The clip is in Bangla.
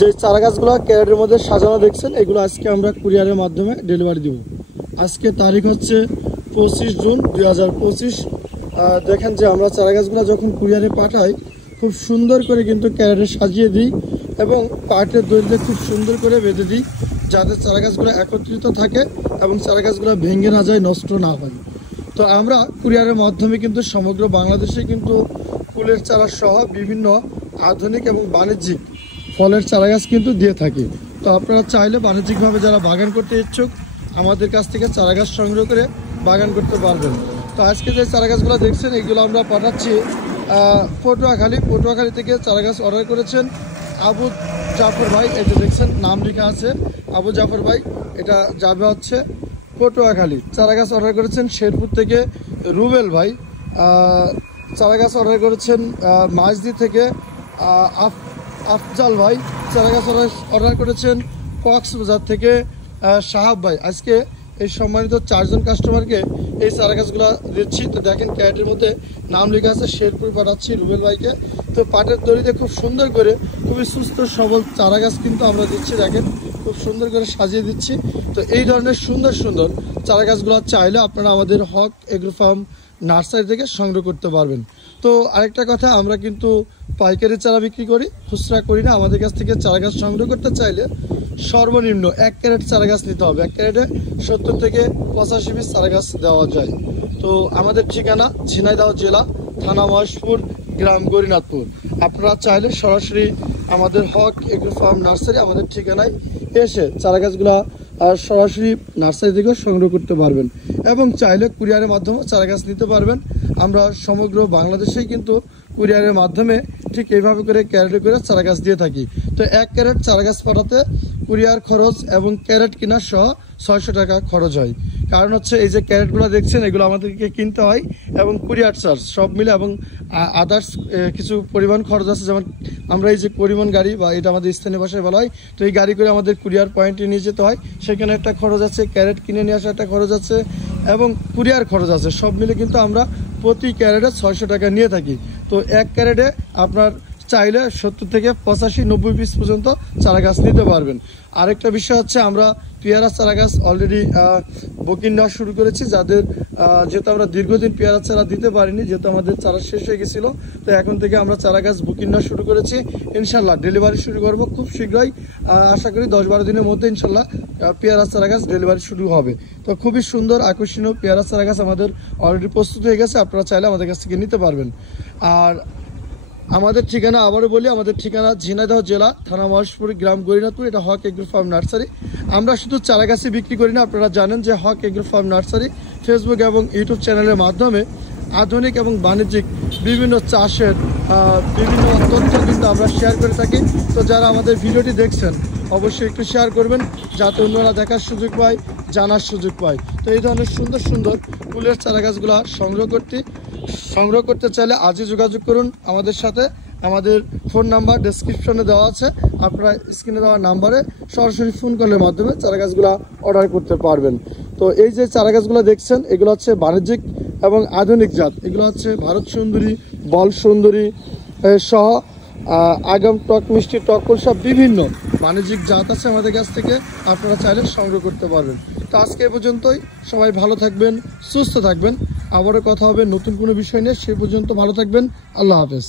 যে চারা গাছগুলো ক্যারেটের মধ্যে সাজানো দেখছেন, এগুলো আজকে আমরা কুরিয়ারের মাধ্যমে ডেলিভারি দিব। আজকে তারিখ হচ্ছে 25 জুন 2025। দেখেন যে আমরা চারা গাছগুলো যখন কুরিয়ারে পাঠাই খুব সুন্দর করে কিন্তু ক্যারেটে সাজিয়ে দিই এবং পাটের দড়িতে খুব সুন্দর করে বেঁধে দিই, যাতে চারা গাছগুলো একত্রিত থাকে এবং চারা গাছগুলো ভেঙে না যায়, নষ্ট না হয়। তো আমরা কুরিয়ারের মাধ্যমে কিন্তু সমগ্র বাংলাদেশে কিন্তু ফুলের চারা সহ বিভিন্ন আধুনিক এবং বাণিজ্যিক ফলের চারা গাছ কিন্তু দিয়ে থাকি। তো আপনারা চাইলে বাণিজ্যিকভাবে যারা বাগান করতে ইচ্ছুক আমাদের কাছ থেকে চারা গাছ সংগ্রহ করে বাগান করতে পারবেন। তো আজকে যে চারা গাছগুলো দেখছেন এগুলো আমরা পাঠাচ্ছি পটুয়াখালী থেকে চারা গাছ অর্ডার করেছেন আবু জাফর ভাই। এই যে দেখছেন নাম লেখা আছে আবু জাফর ভাই, এটা যাবে হচ্ছে পটুয়াখালী। চারা গাছ অর্ডার করেছেন শেরপুর থেকে রুবেল ভাই। চারা গাছ অর্ডার করেছেন মাঝদি থেকে আফজাল ভাই। চারা গাছ অর্ডার করেছেন কক্সবাজার থেকে সাহাব ভাই। আজকে এই সম্মানিত 4 জন কাস্টমারকে এই চারা গাছগুলো দিচ্ছি। তো দেখেন ক্যারেটের মধ্যে নাম লেখা আছে, শেরপুর পাঠাচ্ছি রুবেল ভাইকে। তো পাটের দড়িতে খুব সুন্দর করে খুবই সুস্থ সবল চারা গাছ কিন্তু আমরা দিচ্ছি, দেখেন খুব সুন্দর করে সাজিয়ে দিচ্ছি। তো এই ধরনের সুন্দর সুন্দর চারা গাছগুলো চাইলে আপনারা আমাদের হক এগ্রো ফার্ম নার্সারি থেকে সংগ্রহ করতে পারবেন। তো আরেকটা কথা, আমরা কিন্তু পাইকারি চারা বিক্রি করি, খুচরা করি না। আমাদের কাছ থেকে চারা গাছ সংগ্রহ করতে চাইলে সর্বনিম্ন 1 ক্যারেট চারা গাছ নিতে হবে। 1 ক্যারেটে 70 থেকে 85 পিস চারা গাছ দেওয়া যায়। তো আমাদের ঠিকানা ঝিনাইদহ জেলা, থানা মহেশপুর, গ্রাম গরিনাথপুর। আপনারা চাইলে সরাসরি আমাদের হক এগ্রো ফার্ম নার্সারি আমাদের ঠিকানায় এসে চারা গাছগুলা সরাসরি নার্সারি থেকেও সংগ্রহ করতে পারবেন এবং চাইলে কুরিয়ারের মাধ্যমে চারা গাছ নিতে পারবেন। আমরা সমগ্র বাংলাদেশেই কিন্তু কুরিয়ারের মাধ্যমে ঠিক এইভাবে করে ক্যারেটে করে চারা গাছ দিয়ে থাকি। তো 1 ক্যারেট চারা গাছ পাঠাতে কুরিয়ার খরচ এবং ক্যারেট কেনার সহ 600 টাকা খরচ হয়। কারণ হচ্ছে এই যে ক্যারেটগুলো দেখছেন এগুলো আমাদেরকে কিনতে হয় এবং কুরিয়ার চার্জ সব মিলে এবং আদার্স কিছু পরিমাণ খরচ আছে। যেমন আমরা এই যে পরিবহন গাড়ি বা এটা আমাদের স্থানীয় ভাষায় বলা হয়, তো এই গাড়ি করে আমাদের কুরিয়ার পয়েন্টে নিয়ে যেতে হয়, সেখানে একটা খরচ আছে, ক্যারেট কিনে নিয়ে আসা একটা খরচ আছে এবং কুরিয়ার খরচ আছে। সব মিলে কিন্তু আমরা প্রতি ক্যারেটে 600 টাকা নিয়ে থাকি। তো 1 ক্যারেটে আপনার চাইলে 70 থেকে 85-90 পিস পর্যন্ত চারা গাছ নিতে পারবেন। আরেকটা বিষয় হচ্ছে আমরা পেয়ারা চারা গাছ অলরেডি বুকিং নেওয়া শুরু করেছি, যাদের যেহেতু আমরা দীর্ঘদিন পেয়ারা চারা দিতে পারিনি, যেহেতু আমাদের চারা শেষ হয়ে গেছিলো। তো এখন থেকে আমরা চারা গাছ বুকিং নেওয়া শুরু করেছি। ইনশাল্লাহ ডেলিভারি শুরু করব খুব শীঘ্রই, আশা করি 10-12 দিনের মধ্যে ইনশাল্লাহ পেয়ারা চারা গাছ ডেলিভারি শুরু হবে। তো খুবই সুন্দর আকর্ষণীয় পেয়ারা চারা গাছ আমাদের অলরেডি প্রস্তুত হয়ে গেছে, আপনারা চাইলে আমাদের কাছ থেকে নিতে পারবেন। আর আমাদের ঠিকানা আবারও বলি, আমাদের ঠিকানা ঝিনাইদহ জেলা, থানা মহেশপুর, গ্রাম গরিনাথপুর। এটা হক এগ্রো ফার্ম নার্সারি। আমরা শুধু চারা গাছই বিক্রি করি না, আপনারা জানেন যে হক এগ্রো ফার্ম নার্সারি ফেসবুক এবং ইউটিউব চ্যানেলের মাধ্যমে আধুনিক এবং বাণিজ্যিক বিভিন্ন চাষের বিভিন্ন তথ্য কিন্তু আমরা শেয়ার করে থাকি। তো যারা আমাদের ভিডিওটি দেখছেন অবশ্যই একটু শেয়ার করবেন, যাতে অন্যরা দেখার সুযোগ পায়, জানার সুযোগ পায়। তো এই ধরনের সুন্দর সুন্দর ফুলের চারা গাছগুলো সংগ্রহ করতে চাইলে আজই যোগাযোগ করুন আমাদের সাথে। আমাদের ফোন নাম্বার ডেসক্রিপশনে দেওয়া আছে, আপনারা স্ক্রিনে দেওয়া নাম্বারে সরাসরি ফোন কলের মাধ্যমে চারা গাছগুলো অর্ডার করতে পারবেন। তো এই যে চারা গাছগুলো দেখছেন এগুলো হচ্ছে বাণিজ্যিক এবং আধুনিক জাত। এগুলো হচ্ছে ভারত সুন্দরী, বল সুন্দরী সহ আগাম টক মিষ্টি টকল সব বিভিন্ন বাণিজ্যিক জাত আছে আমাদের কাছ থেকে, আপনারা চাইলে সংগ্রহ করতে পারবেন। তো আজকে এ পর্যন্তই, সবাই ভালো থাকবেন, সুস্থ থাকবেন। আবারও কথা হবে নতুন কোনো বিষয় নিয়ে, সে পর্যন্ত ভালো থাকবেন। আল্লাহ হাফেজ।